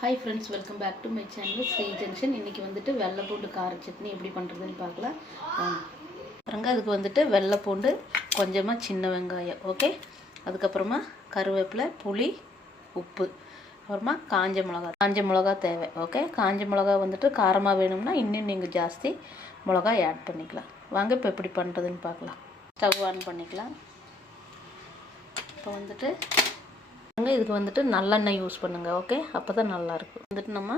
Hi friends, welcome back to my channel Sri Junction. இன்றைக்கி வந்துட்டு வெள்ளை பூண்டு கார சட்னி எப்படி பண்ணுறதுன்னு பார்க்கலாம். பாருங்க, அதுக்கு வந்துட்டு வெள்ளை பூண்டு, கொஞ்சமாக சின்ன வெங்காயம், ஓகே. அதுக்கப்புறமா கருவேப்பிலை, புளி, உப்பு, அப்புறமா காஞ்ச மிளகா தேவை, ஓகே. காஞ்ச மிளகா வந்துட்டு காரமாக வேணும்னா இன்னும் நீங்கள் ஜாஸ்தி மிளகா ஆட் பண்ணிக்கலாம். வாங்க இப்போ எப்படி பண்ணுறதுன்னு பார்க்கலாம். ஸ்டவ் ஆன் பண்ணிக்கலாம். இப்போ வந்துட்டு இதுக்கு வந்துட்டு நல்லெண்ணெய் யூஸ் பண்ணுங்கள், ஓகே. அப்போ தான் நல்லாயிருக்கும். வந்துட்டு நம்ம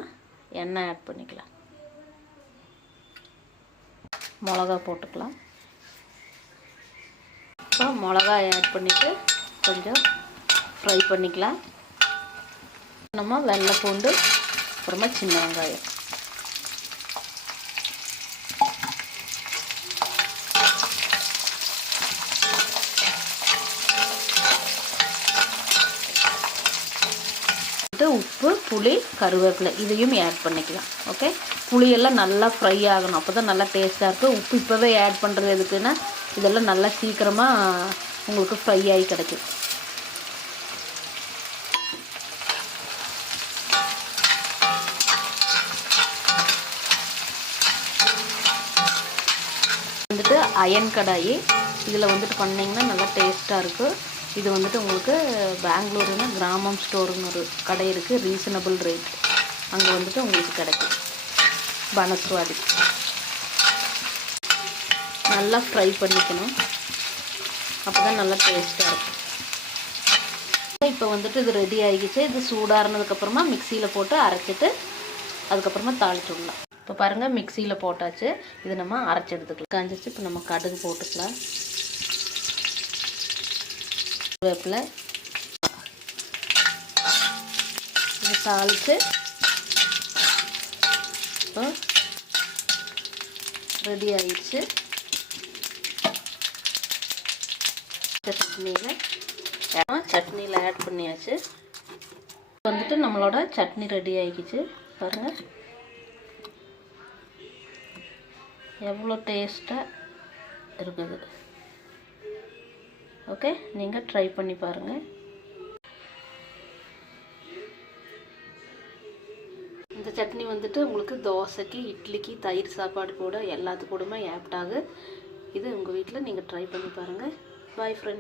எண்ணெய் ஆட் பண்ணிக்கலாம். மிளகா போட்டுக்கலாம். இப்போ மிளகா ஆட் பண்ணிவிட்டு கொஞ்சம் ஃப்ரை பண்ணிக்கலாம். நம்ம வெள்ளை பூண்டு, அப்புறமா சின்ன வெங்காயம், உப்பு, புளி, கருவேப்பிலை இதையும் ஆட் பண்ணிக்கலாம், ஓகே. புளியெல்லாம் நல்லா ஃப்ரை ஆகணும், அப்போ தான் நல்லா டேஸ்ட்டாக இருக்கும். உப்பு இப்போவே ஆட் பண்ணுறது எதுக்குன்னா இதெல்லாம் நல்லா சீக்கிரமாக உங்களுக்கு ஃப்ரை ஆகி கிடைக்கும். வந்துட்டு அயன் கடாயி, இதில் வந்துட்டு பண்ணிங்கன்னா நல்லா டேஸ்ட்டாக இருக்கும். இது வந்துட்டு உங்களுக்கு பெங்களூருன்னா கிராமம் ஸ்டோருன்னு ஒரு கடை இருக்குது, ரீசனபிள் ரேட். அங்கே வந்துட்டு உங்களுக்கு கிடைக்கும். பனஸ்வாடி நல்லா ஃப்ரை பண்ணிக்கணும், அப்போ தான் நல்லா டேஸ்ட்டாக இருக்கும். இப்போ வந்துட்டு இது ரெடி ஆகிடுச்சு. இது சூடாறினதுக்கப்புறமா மிக்சியில் போட்டு அரைச்சிட்டு அதுக்கப்புறமா தாளிச்சு விடலாம். இப்போ பாருங்கள், மிக்சியில் போட்டாச்சு. இது நம்ம அரைச்சி எடுத்துக்கலாம். காஞ்சிச்சு. இப்போ நம்ம கடுகு போட்டுக்கலாம், வேப்பிலை, இது தாளித்து இப்போ ரெடி ஆகிடுச்சு. சட்னியில் ஆட் பண்ணியாச்சு. வந்துட்டு நம்மளோட சட்னி ரெடி ஆகிடுச்சு. பாருங்கள் எவ்வளோ டேஸ்ட்டாக இருக்குது, ஓகே. நீங்கள் ட்ரை பண்ணி பாருங்கள். இந்த சட்னி வந்துட்டு உங்களுக்கு தோசைக்கு, இட்லிக்கு, தயிர் சாப்பாடு கூட எல்லாத்துக்கூடமே ஆப்ட் ஆகும். இது உங்கள் வீட்டில் நீங்கள் ட்ரை பண்ணி பாருங்கள். Bye friends.